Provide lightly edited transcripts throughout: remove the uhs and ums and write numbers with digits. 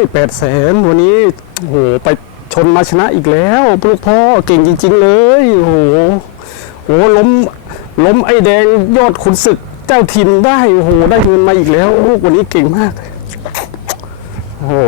800,000วันนี้โอ้โหไปชนมาชนะอีกแล้วลูกพ่อเก่งจริงๆเลยโอ้โหล้มไอ้แดงยอดขุนศึกเจ้าถิ่นได้โอ้โหได้เงินมาอีกแล้วลูกวันนี้เก่งมากโอ้โห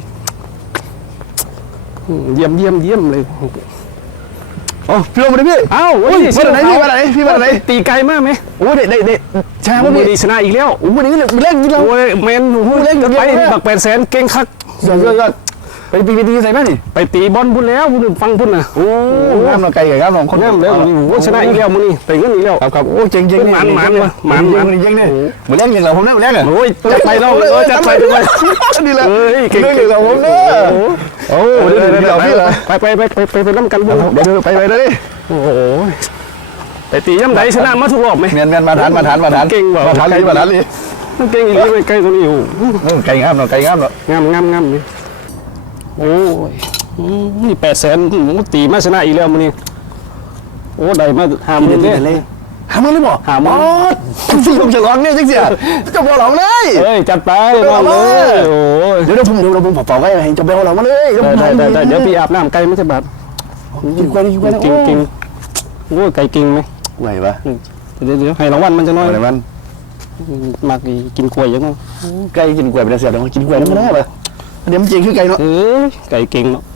เยี่ยมเลยโอ้พี่ลงมาดิพี่เอ้าวันนี้มาไหนพี่มาไหนตีไกลมากไหมโอ้เด็ดชนะวันนี้ชนะอีกแล้วโอ้วันนี้เล่นเราโอ้ยแมนโอ้โหเล่นไปบัก800,000เก่งคักยอดไปตีใส่แม่นี่ไปตีบอลพุ่นแล้วพุ่นฟังพุ่นนะโอ้งามเราไกลกับ2 คนงามแล้วโอ้ชนะอีกแล้วมื้อนี้แต่เงินอีกแล้วครับโอ้เจ๋งหมันเจ๋งเนี่ยมาเล่นอย่างเราผมนะมาเล่นอ่ะโอ้ยจัดไปเราจัดไปนี่แหละเก่งอย่างเราผมเนี่ยโอ้เดี๋ยวพี่เหรอไปน้ำกันบุญเดี๋ยวไปเลยโอ้โหไปตีย่ำไหนชนะมาทุกรอบไหมเมียนมาฐานเก่งบ่มาฐานเลยเก่งอีกเลยไกลตัวนี้อยู่ไกลงามเนาะงามนี่โอ้ยนี่800,000ตีมาชนะอีกแล้วมื้อนี้โอ้ได้มา50,000เนี่ย 50,000เลยบ่50,000ผมจะร้องเนี่ยจังเสียจะบ่ร้องเลยเฮ้ยจัดไปร้องเลยโอ้ยเดี๋ยวผมฝากไว้ให้จะไปเอาเรามาเลยได้เดี๋ยวพี่อาบน้ำไก่ไม่ใช่บาดกินกล้วยกินโอ้ยไก่กินไหมไหวปะเดี๋ยวให้รางวัลมันจะน้อยรางวัลมากกินกล้วยยังไงไก่กินกล้วยเป็นเสียดายกินกล้วยนั่นไม่ได้ปะเดี๋ยวมันเจ๋งคือไก่เนาะไก่เก่งเนาะ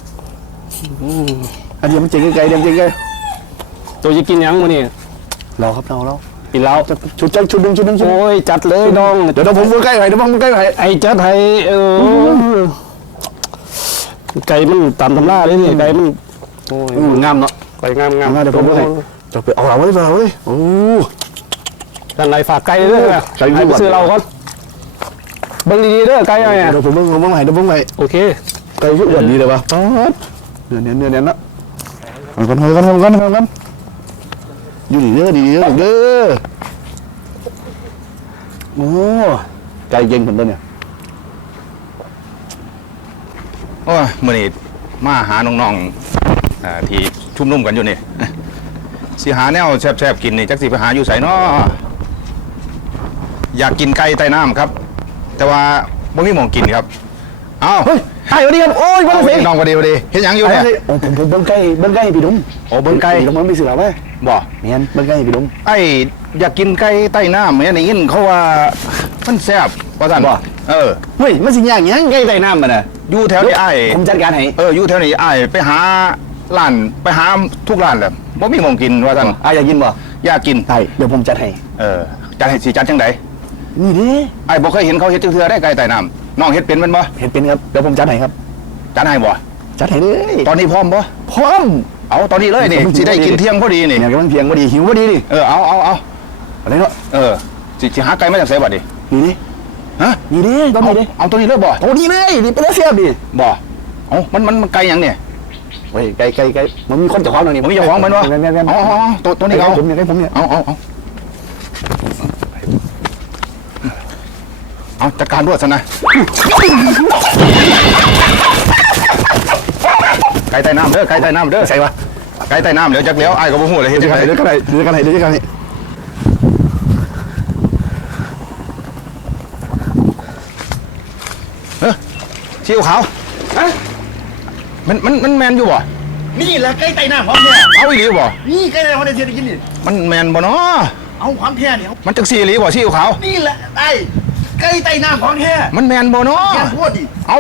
เดี๋ยวมันเจ๋งคือไก่เดี๋ยวเจ๋งไก่ตัวจะกินยังมื้อนี้เราครับเรากินแล้วชุดหนึ่งโอ้ยจัดเลยน้องเดี๋ยวผมมือใกล้ไผ่ไอ้จัดไทยไก่มันตามตำราเลยนี่ไก่มันโอ้ยงามเนาะไก่งามเดี๋ยวผมมือจะไปเอาเราเลยโอ้ด้านในฝากไก่ด้วยนะให้ไปซื้อเราก่อนเบิ่งดีๆเด้อไก่ไงเดี๋ยวผมเบิ่งให้โอเคไก่ชุดอ้วนดีเลยปะเนื้อเนาะกันอยู่ดีเด้อโอ้ไก่เก่งคนตัวเนี่ยโอ้ยมื้อนี้มาหาน้องๆที่ชุมนุมกันอยู่นี่สิหาแนวแซ่บๆกินนี่จักสิไปหาอยู่ไสเนาะอยากกินไก่ใต้น้ำครับแต่ว่าบ่มีหม่องกินครับเอ้าเฮ้ยสวัสดีครับโอ้ยบ่น้องบ่ดีเฮ็ดหยังอยู่เนี่ยโอ้ผมเบิ่งไก่พี่ดุ้มโอ้เบิ่งไก่พี่ดุ้มมีสิล่ะมั้ยบ่แม่นเบิ่งไก่พี่ดุ้มไอ้อยากกินไก่ใต้น้ำแม่นได้ยินเขาว่ามันแซ่บว่าซั่นบ่เฮ้ยมันสิยากหยังไก่ใต้น้ำมันน่ะอยู่แถวนี้อ้ายผมจัดการให้อยู่แถวนี้อ้ายไปหาร้านไปหาทุกร้านแหละบ่มีหม่องกินว่าซั่นอยากกินบ่อยากกินได้เดี๋ยวผมจัดให้จัดให้สิจัดจังได๋นี่ดิไอ้บ่เคยเห็นเขาเฮ็ดจังเทื่อได้ไก่ใต้น้ำน้องเฮ็ดเป็นมันบ่เฮ็ดเป็นครับเดี๋ยวผมจัดให้ครับจัดให้บ่จัดให้เลยตอนนี้พร้อมบ่พร้อมเอาตอนนี้เลยนี่สิได้กินเที่ยงพอดีนี่เนี่ยกำลังเที่ยงพอดีหิวพอดีนี่เอาอะไรเนาะสิหาไก่มาจากไสบัดนี่นี่ฮะนี่ดิตอนนี้ดิเอาตัวนี้เลยบ่โอ้นี่เลยนี่เป็นเสียบดิบ่เอามันไก่หยังเนี่ยเฮ้ยไก่มันมีคนเจ้าของตรงนี้มีเจ้าของมันวะเอาตัวนี้เอาผมเนี่ยเอาจัดการด้วยซะนะไก่ใต้น้ำเด้อใส่วะไก่ใต้น้ำเดี๋ยวจักเลี้ยวไอ้ก็บ่ฮู้เลยเฮ็ดจังได๋เดี๋ยวกันให้ซีอิ๊วขาวมันแมนอยู่บ่นี่แหละไก่ใต้น้ำพร้อมเนี่ยเอาอีหลีบ่นี่ไก่ใต้น้ำพร้อมเนี่ยจะกินนี่มันแมนบ่เนาะเอาความแท้เนี่ยมันจักซีอีหลีบ่ซีอิ๊วขาวนี่แหละไก่ใต้น้ำของแท้มันแมนบ่เนาะแค่พูดดิเอา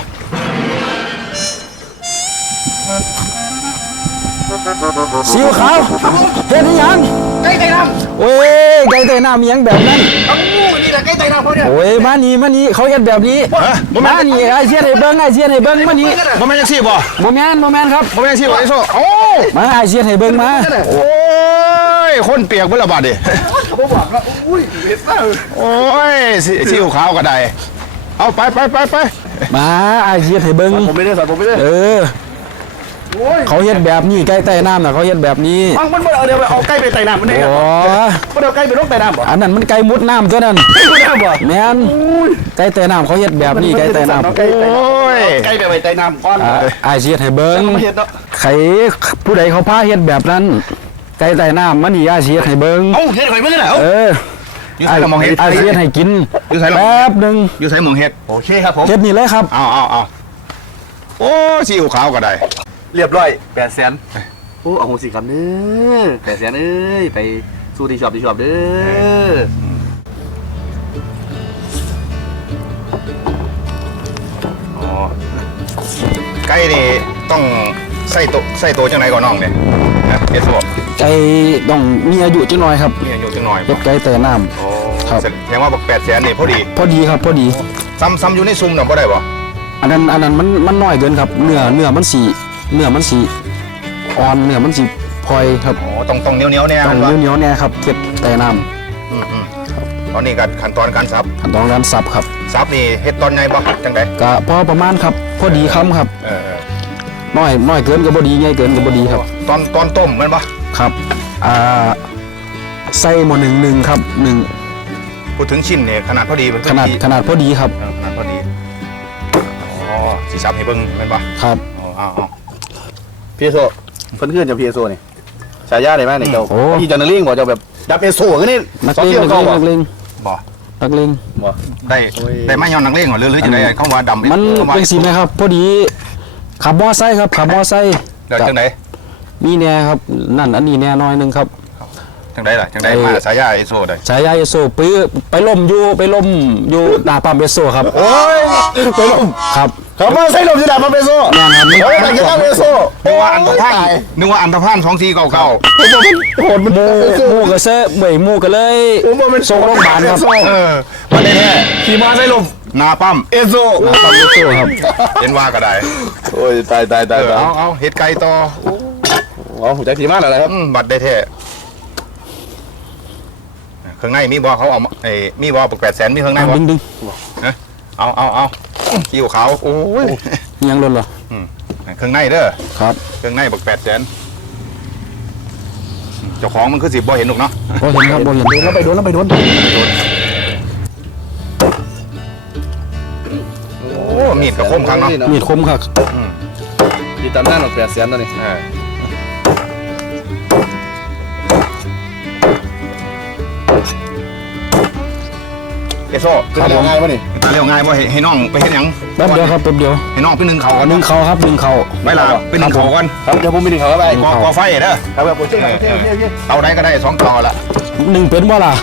ซีอิ๊วขาวเฮ็ดยังไก่ใต้น้ำโอ้ยไก่ใต้น้ำยังแบบนั้นนี่แหละไก่ใต้น้ำพร้อมเนี่ยโอ้ยมานี่เขาเฮ็ดแบบนี้มานี่ไอ้เชียนให้เบิ่งมานี่บ่แม่นจังซี่บ่บ่แม่นครับบ่แม่นจังซี่บ่ไอ้โซ่โอ้มาไอ้เชียนให้เบิ่งมาโอ้ยคนเปียกเบิดละบาดดิบ่บอกแล้วอุ้ยเฮ็ดซะโอ้ยซีอิ๊วขาวก็ได้เอาไปมาไอ้เชียนให้เบิ่งผมไม่ได้เขาเฮ็ดแบบนี้ไก่ใต้น้ำน่ะเขาเฮ็ดแบบนี้มันบ่เอาเดี๋ยวเอาไก่ไปใต้น้ำมันได้ครับบ่เอาไก่ไปลงใต้น้ำบ่อันนั้นมันไก่มุดน้ำตัวนั้นไก่มุดน้ำบ่แม่นไก่ใต้น้ำเขาเฮ็ดแบบนี้ไก่ใต้น้ำโอ้ยไก่ไปใต้น้ำก่อนไอ้เชียนให้เบิ่งใครผู้ใดเขาพาเฮ็ดแบบนั้นไก่ใต้น้ำมันนี่ไอ้เชียนให้เบิ่งเฮ็ดข่อยเบิ่งน่ะอยู่ใส่ละมองเฮ็ดไอ้เสียให้กินอยู่ใส่ละแป๊บหนึงอยู่ใส่มองเฮ็ดโอเคครับผมเฮ็ดนี่เลยครับเอาโอ้ซีอิ๊วขาวก็ได้เรียบร้อย800,000โอ้เอาหูสิครับเด้อ800,000เอ้ยไปสู้ที่ชอบเด้ออ๋อไก่นี่ต้องใส่โตจังไหนก่อนน้องเนี่ยนะเอสโซไก่ต้องมีอายุจังหน่อยครับมีอายุจังหน่อยเฮ็ดไก่แต่น้ำโอ้ครับแสดงว่าบอก800,000นี่พอดีพอดีครับพอดีซ้ำอยู่ในซุ้มน่ะบ่ได้บ่อันนั้นมันน้อยเกินครับเนื้อมันสีอ่อนเนื้อมันสีพลอยครับอ๋อต้องเหนียวๆเนี่ยต้องมันว่าเหนียวๆแน่ครับเก็บแต่น้ตอนนี้ก็ขั้นตอนการซับำขั้นตอนการสับครับซับนี่เฮ็ดตอนไหนบ่จังไดก็พอประมาณครับพอดีคำครับเออน้อยเกินก็บ่ดีใหญ่เกินก็บ่ดีครับตอนต้มแมันบ่ครับใส่หม้อหนึ่งครับหนึ่งพูดถึงชิ้นเนี่ยขนาดพอดีมันขนาดพอดีครับขนาดพอดีอ๋อสิซับให้เบิ่งแม่นบ่ครับอ๋อเอาพีเอโซเพิ่นขึ้นจากพีเอโซนี่ฉายาได้ไหมนี่เจ้าโอ้พี่จันทร์ลิงบอกเจ้าแบบดับเอโซกันนี่นักสองเลงเที่ยวนักเข้าเลงบ่นักเลงบ่นักเลงบ่ได้มาย้อนนักเลงเหรอหรือจะได้คำว่าดำมันคำว่าเป็นสีไหมครับพอดีขับมอไซค์ครับขับมอไซค์เดี๋ยวจังไดมีแน่ครับนั่นอันนี้แน่น้อยหนึงครับจังไดล่ะจังไดมาสายาไอโซได้ฉายาเอโซไปล่มอยู่หน้าปั๊มเอโซครับโอ้ยไปลมครับเขามาใส่ลมจะดับมาเอโซแน่นอนเฮ้ยแต่ยังเอโซนึกว่าอันตรพานนึกว่าอันตรพาน2499 โหดมันหมูก็เซ่หมูก็เลยผมว่ามันส่งโรงพยาบาลครับเออมาได้แท้ขี่มาใส่ลมหน้าปั๊มเอโซหน้าปั๊มเอโซครับเห็นว่าก็ได้โอ้ยตายเอาเฮ็ดไก่ต่ออ๋อหัวใจทีมากเลยครับบัตรได้แท้เครื่องในมีบ่เขาเอามีบ่ปก800,000มีเครื่องในบ่ดึงเอาซีอิ๊วขาวโอ้ยยังลดเหรอเครื่องในเด้อครับเครื่องในบัก800,000เจ้าของมันคือสิบ่เห็นหรอกเนาะพอเห็นครับพอเห็นโดนแล้วไปโดนโอ้มีดกับคมครั้งเนาะมีดคมครับมีตำนานหรอก800,000ตัวนี้เออเอโซ่ขึ้นเร็วง่ายป่ะนี่ตาเร็วง่ายบ่ให้น้องไปเฮ็ดหยังแป๊บเดียวครับแป๊บเดียวให้น้องไปนึ่งเขาก่อนหนึ่งเขาครับหนึ่งเขาไว้ล่ะไปนึ่งเขาก่อนครับเดี๋ยวผมไปดึงเขาเข้าไปก่อไฟเด้อครับแบบผมช่วยโอเคเตาใดก็ได้2เตาละหนึ่งเป็นบ่ล่ะ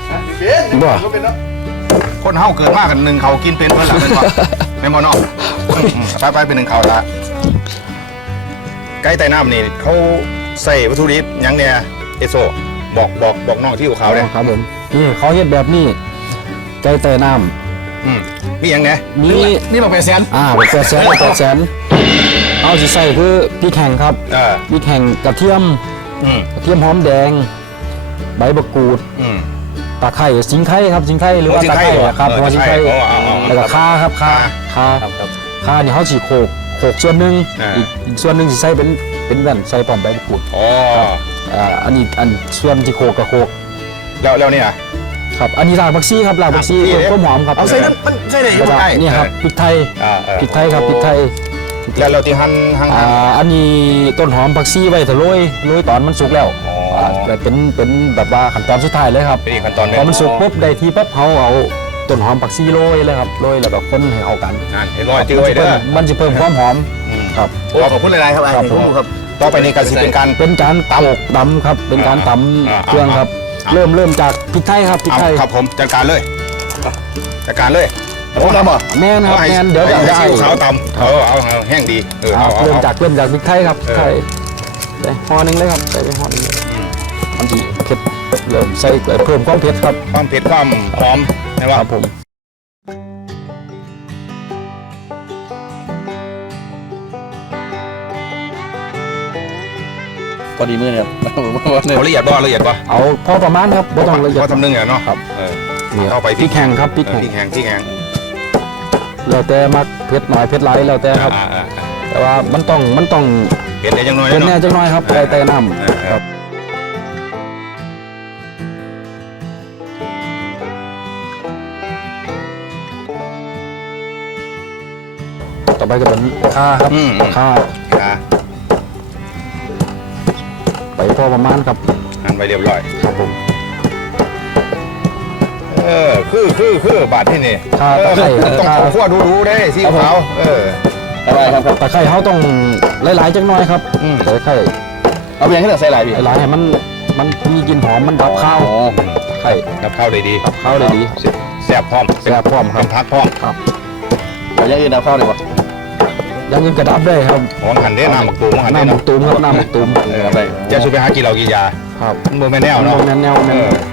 คนเฮาเกิดมากันนึ่งเขากินเป็นเพิ่นล่ะแม่นบ่แม่นบ่น้องไปเป็นนึ่งเขาละไก่ใต้น้ำนี่เขาใส่วัตถุดิบหยังเนี่ยเอโซ่บอกน้องที่อยู่เขาเด้ครับผมนี่เขาเฮ็ดแบบนี้ไก่แต่น้มีหยังไงำมีนี่บอก800,000 บอก800,000เอาสิใส่คือพริกแห้งครับ พริกแห้งกระเทียมหอมแดง ใบมะกรูดตะไคร้สิงไข่ครับสิงไข่หรือว่าตะไคร้ครับหัวสิงไข่แล้วก็ข่าครับข่านี่เขาสิโขกส่วนหนึ่งอีกส่วนหนึ่งสิใส่เป็นแว่นใส่พร้อมใบมะกรูดอ๋ออันนี้ส่วนที่โขกกับโขกแล้วเนี่ยครับอันนี้รากผักชีครับรากผักชีเพิ่มหอมครับเอาใส่น้ำมันใส่ไหนแล้วก็ใกล้นี่ครับพริกไทยพริกไทยครับพริกไทยแล้วเราที่หั่นอันนี้ต้นหอมผักชีไว้ถ้าโรยตอนมันสุกแล้วแต่เป็นแบบว่าขั้นตอนสุดท้ายเลยครับเป็นอีกขั้นตอนหนึงพอมันสุกปุ๊บได้ทีปั๊บเขาเอาต้นหอมผักชีโรยเลยครับโรยแล้วก็คนให้เข้ากันเห็นรอยจื้อไว้เด้อมันจะเพิ่มความหอมครับขอบคุณหลายๆครับไอ้ผมครับต่อไปนี้ก็สิเป็นการเป็นการตำครับเป็นการตำเครื่องครับเริ่มจากพริกไทยครับพริกเอาไทยครับผมจัดการเลยผมทำอ่ะแม่นครับแม่นเดี๋ยวจะได้ให้ซีอิ๊วขาวตำเอาแห้งดีเอาเริ่มจากพริกไทยครับพริกไทยได้ห่อหนึงเลยครับใส่ไปห่อหนึงเลยมันจะเผ็ดเริ่มใส่เพิ่มความเผ็ดครับความเผ็ดความหอมนะว่าครับผมพอดีมือเนี่ยเอาละเอียดบ่เอาพอประมาณครับไม่ต้องละเอียดพอทำนึงเนาะครับนี่เข้าไปพริกแห้งครับพริกพริกแห้งแล้วแต่มักเผ็ดหน่อยเผ็ดหลายแล้วแต่ครับ แต่ว่ามันต้องเผ็ดได้จังหน่อยเป็นแน่เนาะจังน้อยครับไก่แต่น้ำครับต่อไปก็เป็นข้าครับข้าไปพอประมาณครับหั่นไว้เรียบร้อยครับผมคือบาดที่นี่ข่าตะไคร้ต้องขอขั้วดูได้ซีอิ๊วขาวอะไรครับตะไคร้เขาต้องหลายๆจังน้อยครับตะไคร้เอาเพียงแค่ใส่หลายพี่หลายๆให้มันมีกลิ่นหอมมันดับข้าวไข่กับข้าวได้ดีดับข้าวได้ดีแซ่บพร้อมแซ่บพร้อมครับพักพร้อมครับเอาอย่างอื่นเอาเข้าเลยปะอยังอื่นกระดับได้ครับของหันได้น้ำหมักตูมหันได้น้ำหมเนาะกตูมครับน้ำหมกตูมได้จะช่วยไปหากินเหล้ากินยาครับมันบ่แม่นแนวเนาะแนว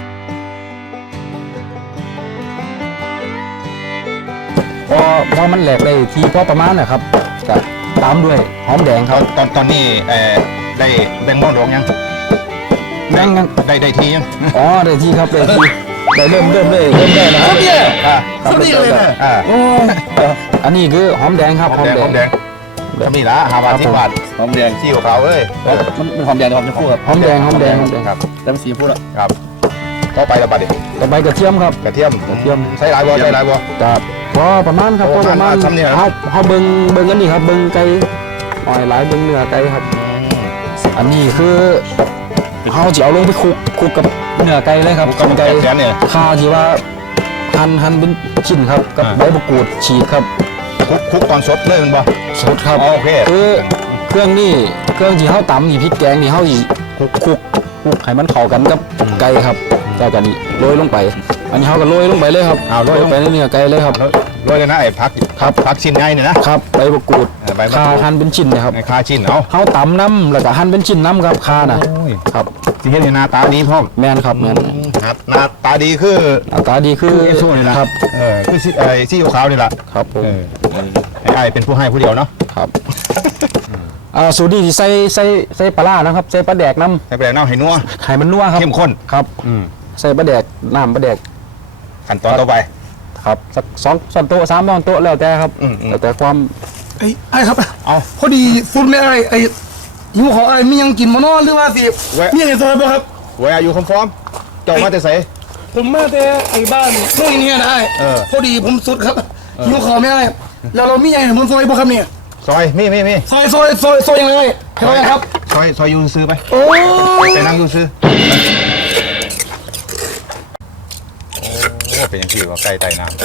พอมันแหลกได้ทีพอประมาณนะครับจะตามด้วยหอมแดงครับตอนนี้ได้แบ่งบ้อนรองยังแบ่งกันได้ทียังอ๋อได้ทีครับได้ทีได้เริ่มได้แล้วครับสุดยอดเลยนะโอ้อันนี้คือหอมแดงครับหอมแดงทำนี่ละ5 บาท 10 บาทหอมแดงซีอิ๊วขาวเอ้ยมันหอมแดงหอมชมพูครับหอมแดงครับแล้วมันสีชมพูละครับต่อไปละบาดดิต่อไปกระเทียมครับกระเทียมกระเทียมใส่หลายบ่กับพอประมาณครับพอประมาณทำเนี่ยเขาเบิ่งอันนี้ครับเบิ่งไก่อ่อยหลายเบิ่งเนื้อไก่ครับ อันนี้คือเขาจะเอาลงไปคลุกกับเนื้อไก่เลยครับกับไก่แสนเนี่ยข้าที่ว่าหั่นเป็นชิ้นครับกับใบมะกรูดฉีกครับคลุกตอนสดเลยมันบ่สดครับโอเคคือเครื่องที่เขาตำนี่พริกแกงนี่เขาอีคลุกให้มันเข้ากันกับไก่ครับแล้วก็นี่โรยลงไป อันนี้เขาก็โรยลงไปเลยครับโรยไปในเนื้อไก่เลยครับโรยเลยนะไอ้พักชิ้นไงเนี่ยนะครับใบมะกรูดใบมะกรูดข่าหั่นเป็นชิ้นนะครับไอ้คาชิ้นเอาเขาตำน้ำแล้วก็หั่นเป็นชิ้นน้ำครับข่าน่ะครับสิเห็นหน้าตาดีพร้อมแมนครับแมนหน้าตาดีคือหน้าตาดีคือไอ้โซ่นี่นะครับ คือซีซีอิ๊วขาวนี่แหละครับผมไอ้เป็นผู้ให้ผู้เดียวเนาะครับสูตรนี้ที่ใส่ปลาร้านะครับใส่ปลาแดกน้ให้ไปแล้วเนาะให้นัวำให้มันนัวครับเข้มข้นครับใส่ปลาแดกน้ำปลาแดกขั้นตอนต่อไปครับสัก2 โต๊ะ3 โต๊ะแล้วแต่ครับแล้วแต่ความไอ้ครับเอาพอดีฟุตแม่ไอ้หิวของไอ้มียังกินมานอนหรือว่าสิมีอะไรซอยบ่ครับไว้อายุคำฟ้อมเจ้ามาแต่ใส่ผมมาแต่ไอ้บ้านเรื่องนี้นะไอ้พอดีผมสุดครับหิวของไม่ได้แล้วเรามีอะไรให้ผมซอยบ่ครับเนี่ยซอยมีซอยยังไงเห็นไหมครับซอยยูซื้อไปโอ้ยไปนั่งยูซื้อโอ้เป็นยังไงว่าไก่ไต่น้ำ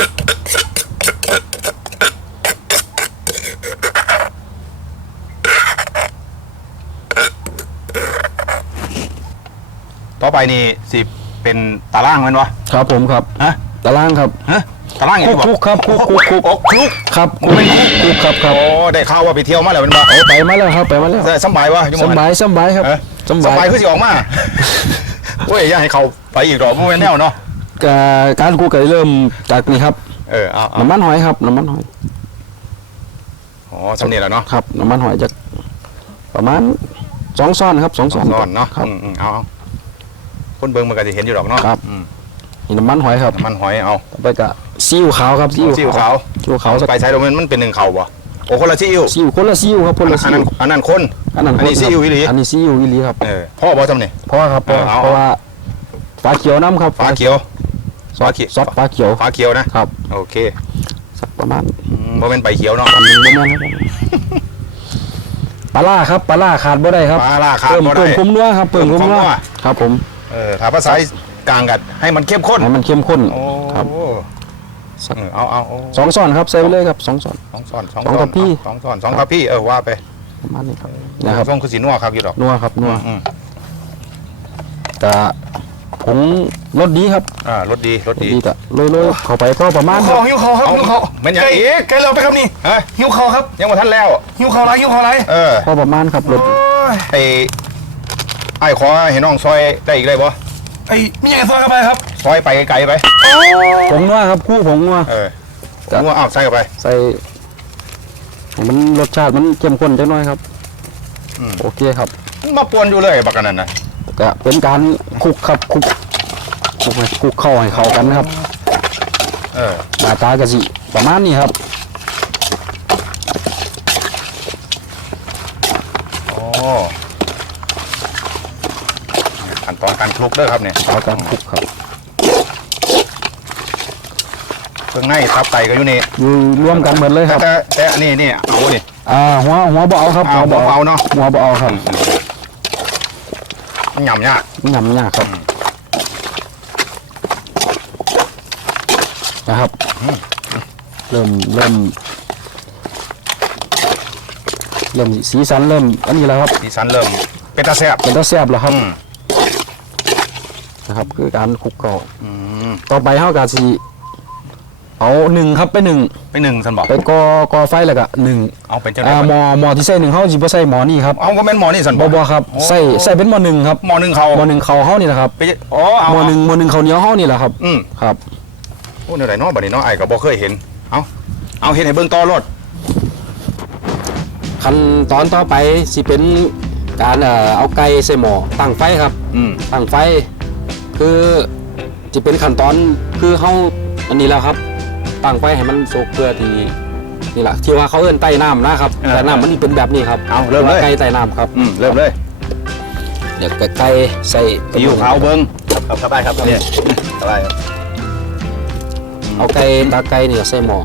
ต่อไปนี่สิเป็นตารางมันวะครับผมครับฮะตารางครับฮะตารางอย่างคุนี้กบอกครับคุกครับคุกครับโอ้ได้ข่าวว่าไปเที่ยวมาแล้วมันบ่ไปมาแล้วครับไปมาแล้วสบายวะยุ่งสมันบายครับสบายคือสิออกมาโอ้ยอย่าให้เขาไปอีกหรอกบ่แม่นแนวเนาะการคุกก็เริ่มจากนี่ครับเอาน้ำมันหอยครับน้ำมันหอยอ๋อสำเนียงแล้วเนาะครับน้ำมันหอยจะประมาณ2 ช้อนครับ2 ช้อนซ่อนเนาะครับเอาคนเบิ่งมันก็จะเห็นอยู่หรอกเนาะครับ นี่น้ำมันหอยครับน้ำมันหอยเอาต่อไปก็ซีอิ๊วขาวครับซีอิ๊วขาวซีอิ๊วขาวสักไปใช้ตรงนั้นมันเป็นหนึ่งเข่าบ่โอ้คนละซีอิ๊วซีอิ๊วคนละซีอิ๊วครับคนละซีอิ๊วอันนั้นคนอันนั้นอันนี้ซีอิ๊วอีหลีอันนี้ซีอิ๊วอีหลีครับพ่อบ่ทำนี่เพราะว่าครับเพราะเอาเพราะว่าฟ้าเขียวน้ำครับฟ้าเขียวซอสซอสฟ้าเขียวฟ้าเขียวนะครับ โอเคสักประมาณบ่เป็นใบเขียวเนาะอันนึงประมาณครับปลาล่าครับปลาล่าขาดบ่ได้ครับปลาล่าขาดเพิ่มบ่ได้เพิ่มคุ้มนัวครับเพิ่มคุ้มนัวเพิ่มความนัวครับผมถ้าภาษากลางกัดให้มันเข้มข้นให้มันเข้มข้นโอ้ครับเอา 2 ช้อนครับใส่ไปเลยครับ2 ช้อนสองซ้อนสองทัพพี่สองซ้อน2 ทัพพี่ว่าไปประมาณนี้ครับนะครับส่งคือสีนัวครับอยู่ดอกนัวครับนัวอืมแต่ผงรสดีครับรสดีดีก็โรยๆเข้าไปก็ประมาณขอหิวคอครับหิวคอมันยังอีกไก่เราไปครับนี่เฮ้ยหิวคอครับยังบ่ทันแล้วหิวคอไรหิวคอไรก็ประมาณครับรสไอ้ขอให้น้องซอยได้อีกได้บ่ไอ้มีอะไรซอยเข้าไปครับซอยไปไกลๆไปผงนัวครับคู่ผงนัวนัวใส่เข้าไปใส่ให้มันรสชาติมันเข้มข้นจังหน่อยครับโอเคครับมาปวนอยู่เลยบักกันนั่นนะก็เป็นการคลุกครับคลุกเข้าให้เข้ากันครับหน้าตากะสิประมาณนี้ครับโอ้ขั้นตอนการคลุกเด้อครับเนี่ยเอาการคลุกครับเครื่องในทับไตก็อยู่นี่อยู่รวมกันหมดเลยครับแต่อันนี่เอาดิหัวบ่เอาครับหัวเอาเนาะหัวบ่เอาครับมันหย่ำยากยำยากครับนะครับ เริ่มสีสันเริ่มอันนี้แล้วครับสีสันเริ่มเป็นตาแซ่บเป็นตาแซ่บแล้วครับอืมนะครับคือการคลุกเกาอืมต่อไปเฮากะสิเอาหนึ่งครับไปหนึ่งไปหนึ่งสันบอกไปกอไฟแล้วก็หนึ่งเอาเป็นจังได๋หมอที่ใส่หนึ่งเฮาสิบ่ใส่หมอนี่ครับเอาก็แม่นหมอนี่สันบ่ครับใส่เป็นหมอหนึ่งครับหมอหนึ่งเขาหมอหนึ่งเขาเฮานี่แหละครับไปอ๋อเอาหมอหนึ่งเขาวเหนียวเฮานี่แหละครับอืมครับโอ้เนื้อไหนเนาะบัดนี้เนาะไอ้ก็บ่เคยเห็นเอาเห็นให้เบิ่งต่อรถขั้นตอนต่อไปสิเป็นการเอาไก่ใส่หม้อตั้งไฟครับอืมตั้งไฟคือจะเป็นขั้นตอนคือเขาอันนี้แล้วครับตั้งไฟให้มันสุกเพื่อที่นี่แหละที่ว่าเขาเอิ้นไต่น้ำนะครับแต่น้ำมันนี่เป็นแบบนี้ครับเอาเริ่มเลยไก่ไต่น้ำครับเริ่มเลยเดี๋ยวไก่ใส่ซีอิ๊วขาวเบิ่งครับได้ครับเนี่ยได้ครับเอาไก่ตาไก่นี่ใส่หม้อ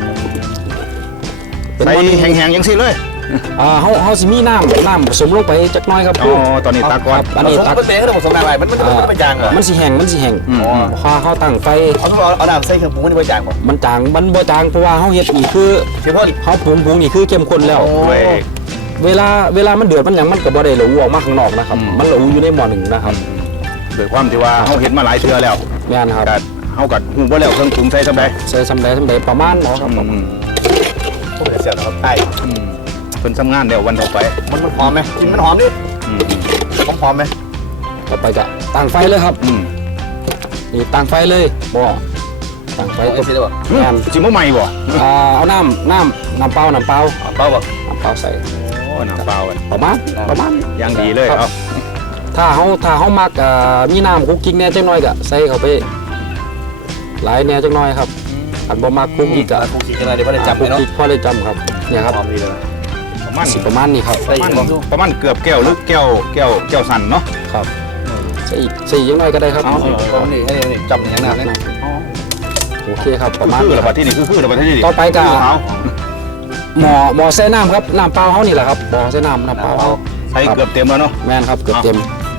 เป็นใส่หม้อหนึ่งแห้งๆจังซี่เลยเขาสิมีน้ำผสมลงไปจักหน้อยครับอ๋อตอนนี้ตักก่อนครับอันนี้ตักมันเป็นขนมสมน้ำอะไรมันไม่จางเหรอมันสิแห้งพอเขาตั้งไฟเอาน้ำใส่เครื่องปรุงมันไม่จางป่ะมันจางมันบ่จางเพราะว่าเขาเฮ็ดนี่คือเฉพาะเขาปรุงนี่คือเข้มข้นแล้วด้วยเวลามันเดือดมันหยังมันก็บ่ได้เหลวออกมาข้างนอกนะครับ มันเหลวอยู่ในหม้อหนึ่งนะครับด้วยความที่ว่าเฮาเห็นมาหลายเทื่อแล้วแม่นครับก็เฮาก็ฮู้บ่แล้วเครื่องปรุงใส่ซำใดใส่สำใดประมาณเนาะครับผมผมจะเสียบนะครับใช่เพิ่นทำงานแล้ววันต่อไปมันหอมไหมกินมันหอมดิหอมไหมต่อไปก็ตั้งไฟเลยครับนี่ตั้งไฟเลยบ่ตั้งไฟไอ้สิได้ป่ะแม่นสิบ่ใหม่บ่เอาน้ำเปล่าเปล่าป่ะน้ำเปล่าใส่โอ้น้ำเปล่าอะประมาณอย่างดีเลยครับเอาถ้าเขามักมีน้ำคุกกิ้งแหน่จังน้อยก็ใส่เข้าไปหลายแหน่จังน้อยครับอันบ่มักคุกกิ้งก็คุกกี้อะไรเดี๋ยวไม่ได้จับคุเลยเนาะกกิ้งพอได้จำครับเนี่ยครับหอมดีเลยประมาณสิประมาณนี้ครับประมาณเกือบแก้วหรือแก้วสั่นเนาะครับใส่ยังน้อยก็ได้ครับเอานี่ให้นี่จับอย่างนั้นนะโอเคครับประมาณคือนี้ระคบารัดบที่นี่คือระบาดที่นี่ต่อไปก็เอาหมอใส่น้ำครับน้ำเปล่าเขานี่แหละครับหมอใส่น้ำเปล่าเขาใส่เกือบเต็มแล้วเนาะแม่นครับเกือบเต็ม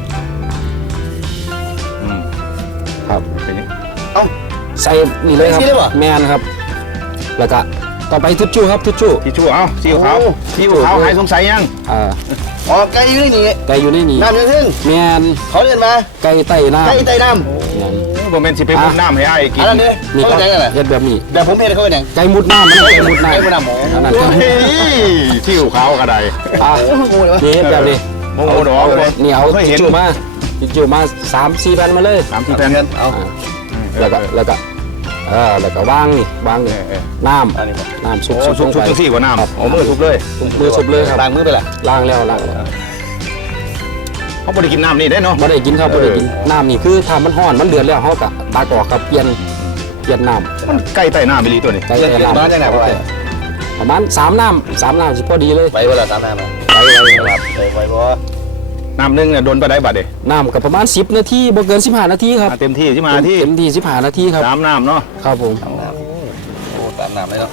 อืมครับเป็นยังใส่นี่เลยครับแม่นครับ แล้วก็ต่อไปทิชชู่ครับทิชชู่ที่ชูเอาซีอิ๊วขาวซีอิ๊วขาวหายสงสัยยังอ๋อไก่อยู่นี่ไก่อยู่ในนี่น้ำยังซึ่งแม่นเขาเรียนมาไก่ไต่น้ำไก่ไต่น้แม่นบ่แม่นสิไปมุดน้ำให้อ้ายกินำอันนั้นเนี่ยนี่เขาครับเป็นไงอะไรเฮ็ดแบบนี้แต่ผมเห็นเขาเป็นไงไก่มุดน้ำมันไก่มุดน้ำไก่มุดน้ำหมูอันนั้นเฮ้ยซีอิ๊วขาวก็ได้นี่เฮ็ดแบบนี้โอ้โหดอกนี่เอาเคยทิเห็ชนชู่มาทิชชู่มา3-4แผ่นมาเลย 3-4แผ่นเอาแล้วก็วางนี่น้อันนี้ผมำน้ำซุปโอ้ซุปซุลปงซุปไปจังซี่กว่าน้ำเอามือซุปเลยมือซุปเลยครับล้างมือไปละล้างแล้วเขาบ่ได้กินน้ำนี่ได้เนาะไม่ได้กินครับไม่ได้กินน้ำนี่คือถ้ามันร้อนมันเดือดแล้วเขาก็ตักออกครับเปลี่ยนน้มันใกล้ใต้น้ำไปลีตัวนี้ำใส่เรื่องน้บ้านยังไงำไปประมาณ3 น้ำสิพอดีเลยไปเวลาตามน้ำมา ไปบ่น้ำนึงเนี่ยโดนไปได้บัดเด้น้ำกับประมาณ10 นาทีบ่เกิน15 นาทีครับเต็มที่ที่มาที่เต็มที่15 นาทีครับ 3น้ำเนาะครับผมตามน้ำโอ้ตามน้ำเลยเนาะ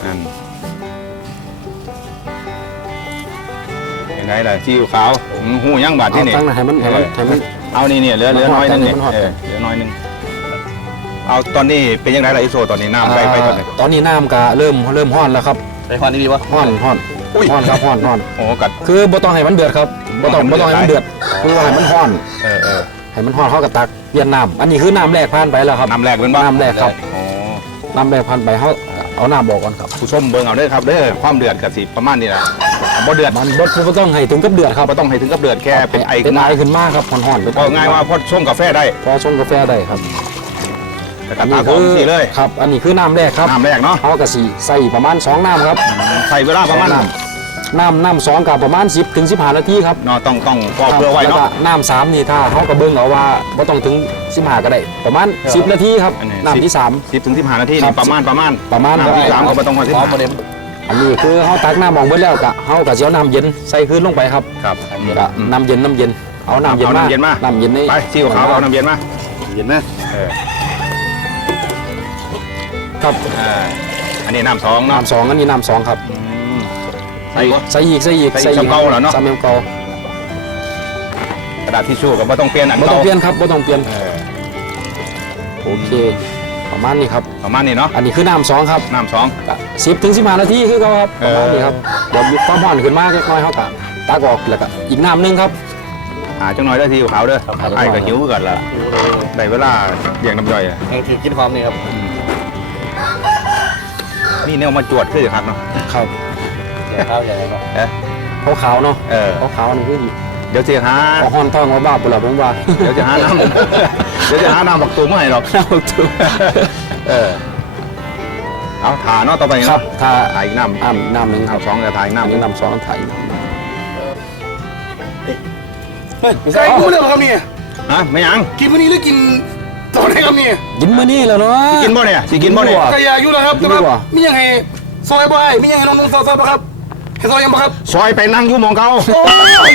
ยังไงล่ะซีอิ๊วขาวหูยังบาดที่เอานี่ตั้งให้มันเอานี่เนี่ยเหลือน้อยนึงเนี่ยมันหอดเหลือน้อยนึงเอาตอนนี้เป็นยังไงล่ะอิโซตอนนี้น้ำไปตอนไหนตอนนี้น้ำก็เริ่มร้อนแล้วครับไปควันนี่ดีวะร้อนครับร้อนโอ้กัดคือบ่ต้องให้มันเดือดครับบ่ต้องให้มันเดือดคือว่าให้มันร้อน ให้มันร้อนเขาก็ตักเปลี่ยนน้ำอันนี้คือน้ำแรกผ่านไปแล้วครับน้ำแรกเป็นบ้าน้ำแรกครับโอ้น้ำแรกผ่านไปเขาเอาน้ำบอกก่อนครับผู้ชมเบิ่งเอาเด้อครับเด้อความเดือดกับสิประมาณนี้นะบ่เดือดมันบ่ต้องให้ถึงกับเดือดครับบ่ต้องให้ถึงกับเดือดแค่เป็นไอเป็ขึ้นนไอมาขึ้นมาครับร้อนๆก็ง่ายว่าพอชงกาแฟได้พอชงกาแฟได้ครับแต่กระตาของสิเลยครับ อันนี้คือน้ำแรกครับน้ำแรกเนาะเขาก็สิใส่ประมาณ2 น้ำครับใส่เวลาประมาณน้ำ2กับประมาณ10 ถึง 15 นาทีครับเนาะต้องปอกเปลือกไว้แล้วเนาะก็น้ำ3นี่ถ้าเขาก็เบิ่งเอาว่าบ่ต้องถึง15ก็ได้ประมาณ10 นาทีครับอันนี้น้ำที่ 10 ถึง 15 นาทีครันี่บประมาณ 3 น้ำที่3ก็บ่ต้องว่าพร้อมประเด็นอันนี้คือเขาตักน้ำออกหมดแล้วก็เขาก็สิเอาน้ำเย็นใส่คืนลงไปครับครับก็น้ำเย็นเอาน้ำเย็นเอาน้ำเย็นมาน้ำเย็นนี่ไปซีอิ๊วขาวเอาน้ำเย็นมาเย็นไหมครับอันนี้น้ำ2เนาะน้ำ2อันนี้น้ำ2ครับใส่ใส่อีกใส่อีกซ้ำเก่าเหรอเนาะซ้ำเก่ากระดาษทิชชู่ก็บ่ต้องเปลี่ยนอันบ่ต้อเก่างเปลี่ยนครับบ่ต้องเปลี่ยนเออโอเคเอาประมาณนี้ครับประมาณนี้เนาะอันนี้คือน้ำสองครับน้ำสอง 10 ถึง 15 นาทีคือเขาครับประมาณนี้ครับเดี๋ยวมีความร้อนขึ้นมากเล็กน้อยเขาก็ตักออกแล้วก็อีกน้ำหนึงครับหาจังน้อยได้ทีขาวเด้อไอ้ก็หิวกันละได้เวลาเลี้ยงน้ำย่อยอะยังถือกินความนี่ครับนี่แนวมาจวดคือครับเนาะครับใหญ่ข้าวใหญ่เนาะขาวๆเนาะเขาวๆนี่คือเดี๋ยวจะหาเอาฮ้อนท้องมาบ้าปุ่นละผมว่าเดี๋ยวจะหาน้ำ เดี๋ยวจะหาน้ำบักตูมมาให้หรอกน้ำบักตูมเอาถ่าเนาะต่อไปครัเนาะบถ้าถ่ายอีกน้ำน้ำหนึ่งครับน้ำสองจะถ่ายอีกน้ำหนึ่งน้ำน้ำสองน้ำไทยไก่กูเรื่องครับนี่ฮะไม่ยังกินวันนี้หรือกินตอนไหนครับนี่กินมื้อนี้แล้วเนาะกินบ่เนี่ยสิกินบ่เนี่ยกินบ่ไก่ยาอยู่แล้วครับกินแต่ดีกว่าว่ามียังไงซอยบ่ไอ้มียังไงน้องๆซอยบ่ครับให้ซอยยังบ่ครับซอยไปนั่งอยู่หมองเขาโอ้ย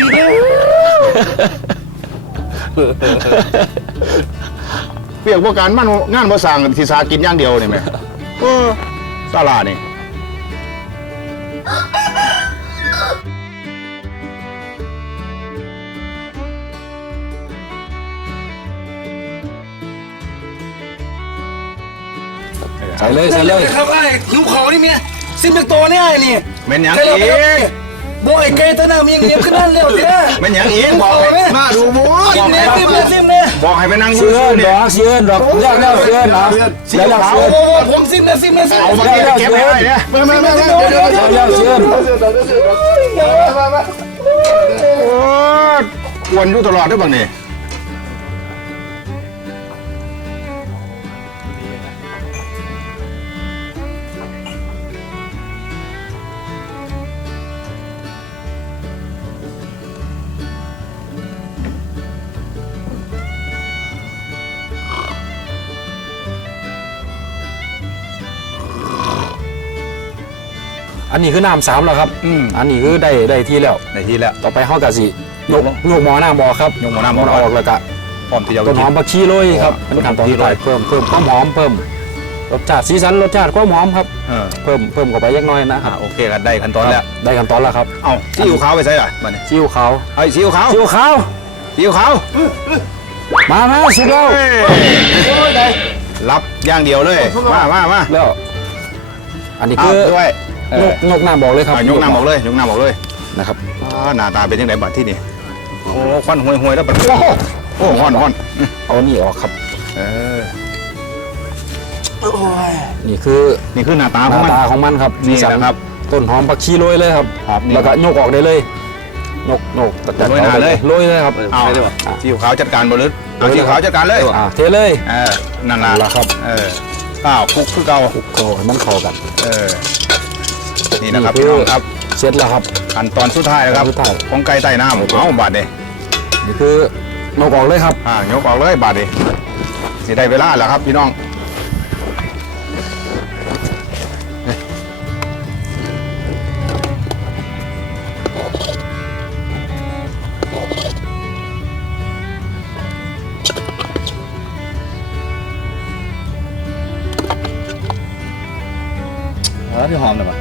เปียกพวกการมันงานบ่สั่งสิสากินอย่างเดียวนี่แหม่ศาลานี่ใส่เลยใส่เลยครับไอ้หิวเขานี่เมียซิมเป็นตัวเนี่ยไอ้นี่แม่นหยังใครเราอีไปกบ่ไอ้ไก่ตัวหน้ามีเงี้ยขึ้นนั่นเร็วสินะแม่นหยังอีกบอกให้มาดูหมูซิมเนี่ยซิมเนี่ยซิมเนี่ยบอกให้ไปนั่งอยู่เสื้อซื่อดนี่อกเสื้อดอกเลือกแล้วเสื้อนะเลือกแล้วโอ้เสื้อโหผมซิมเนี่ยซิมเนี่ยซิมเอามาเนี่ยเก็บให้ได้เนี่ยมาเดี๋ยวเลือกแล้วเสื้อโอ้กวนอยู่ตลอดเด้วยบางนี่อันนี้คือน้ำสามแล้วครับอันนี้คือได้ที่แล้วในที่แล้วต่อไปห้อกะสิยกหมอหน้าหมอครับยกหม้อหน้าหม้อออกแล้วก็พร้อมที่จะต้นหอมผักชีโรยครับเป็นขั้นตอนที่ต่อยเพิ่มความหอมเพิ่มรสชาติสีสันรสชาติความหอมครับเพิ่มเข้าไปเล็กน้อยนะครับโอเคกันได้ขั้นตอนแล้วได้ขั้นตอนแล้วครับเอาซีอิ๊วขาวไปใส่หน่อยมาเนี่ยซีอิ๊วขาวไอ้ซีอิ๊วขาวซีอิ๊วขาวซีอิ๊วขาวมาสุดแล้วรับอย่างเดียวเลยมาแล้วอันนี้เอาคือด้วยยกน้ำบอกเลยครับยกน้ำบอกเลยยกน้ำบอกเลยนะครับหน้าตาเป็นยังไงบัดที่นี่โอ้ควันห่วยแล้วบัดโอ้ฮ้อนเอานี่ออกครับเออนี่คือนี่คือหน้าตาหของน้ามันตาของมันครับนี่สีสันะครับต้นหอมผักชีโรยเลยครับครับนี่แล้วก็ยกออกได้เลยยกจัดโรยหน้าเลยโรยเลยครับเอาซีอิ๊วขาวจัดการบนลึกเอาซีอิ๊วขาวจัดการเลยเทเลยนั่นนั่นล่ะละครับข้าวคลุกคือเก่าคลุกเข้าให้มันเข้ากันนี่นะครับนี่พี่คือน้องครับเสร็จแล้วครับขั้นตอนสุดท้ายนะครับสุดท้ายของไก่ใต้น้ำเอาบาดเนี่ยนี่คือนกออกเลยครับยกออกเลยบาดดิสิได้เวลาแล้วครับพี่น้องพี่หอมเลยป่ะ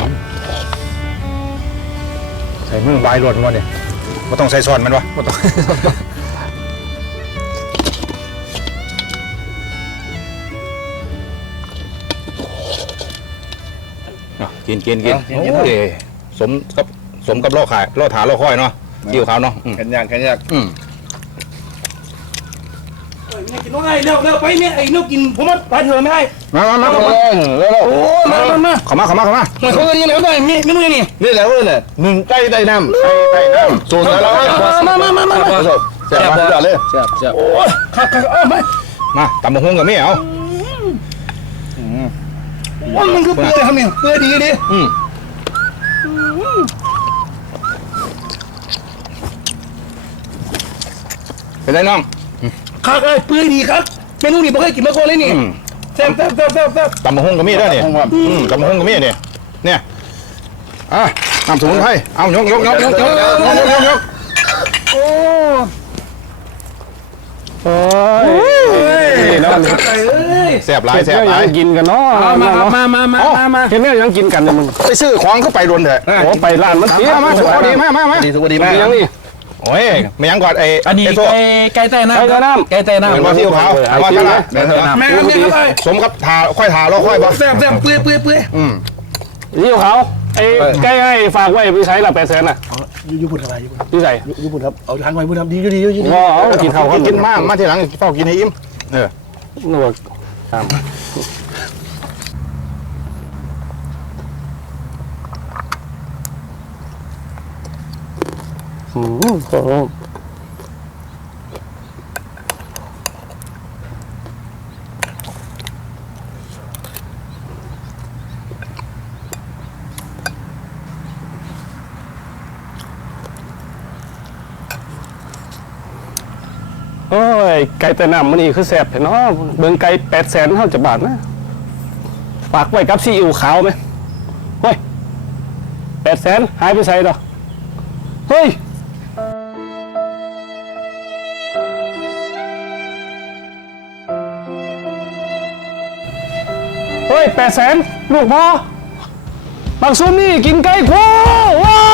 ใส่มือใบหล่นวะเนี่ยไม่ต้องใส่ซอนมันวะไม่ต้อง กินโอ้ยสมกับล่อขายล่อถาล่อค่อยเนาะจิ้วขาวเนาะแข็งยากเนี่ยกินน้องไอ้เร็วไปเนี่ยไอ้นุกกินผมว่าไปเถอะไม่ได้มาโอ้มาเข้ามาหน่อยเขาเรียนแล้วได้มีไม่รู้ยังนี่นี่แหละเว้ยเนี่ยหนึ่งไก่ใต้น้ำใต้น้ำสูตรแล้วมาแซ่บมากเลยโอ้ยขัดไม่มาตำบักหุ่งกับแม่เอาว่ามันคือเปื่อยครับเนี่ยเปื่อยดีดิเป็นไรน้องครับไอ้เปื่อยดีครับเมนูนี้ผมเคยกินมาก่อนเลยนี่แซ่บตำบักหุ่งกับแม่ด้วยเนี่ยตำบักหุ่งกับแม่เนี่ยน้ำสมุนไพรเอายกโอ้น้ำไก่เอ้ยแซ่บหลายกินกันเนาะมาเห็นไหมยังกินกันเนี่ยมึงไปซื้อของเข้าไปโดนเถอะโอ้ไปร้านมันเสียมาสวัสดีมาดีสวัสดีมากยังนี่โอ้ยไม่ยังก่อนไอ้อันนี้ไอ้โซ่ไก่แต่น้ำไก่แต่น้ำไก่แต่น้ำเป็นว่าที่ขาวว่าตลาดไก่แต่น้ำแม่ครับแม่ครับไอ้สมกับทาค่อยทาแล้วค่อยบ่แซ่บแซ่บเปื่อยเปื่อยเปื่อยนี่เขาไอ้ใกล้ให้ฝากไว้ไปใช้ละ800,000น่ะอยู่ปุ่นอะไรอยู่ปุ่นพี่ใส่อยู่ปุ่นครับเอาทานไว้ปุ่นครับดีอยู่ดีอยู่ดีว่าเอากินข้าวกินมากมาทีหลังเฝ้ากินให้อิ่มเออหนวกตาม โอ้ยไก่แต่น้ำมันนี่คือแสบเห็นเนาะเบิ่งไก่800,000เท่าจะบาทนะฝากไว้กับซีอิ๊วขาวไหมเฮ้ย800,000หายไปใส่ดอกเฮ้ยเฮ้ย800,000ลูกพ่อบางซุ่มนี่กินไก่โคว้า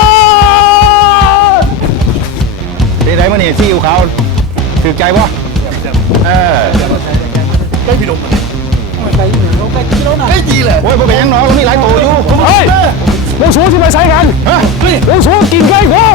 ที่ไหนมาเนี่ยที่อยู่เขาถือใจป่ะเออได้พี่ดมไก่กิโลน่ะได้ดีเลยโอ้ยบ่เป็นหยังน้องมีหลายตัวอยู่เฮ้ยลูกชูที่มาใช้กันฮะลูกชูกินไก่โค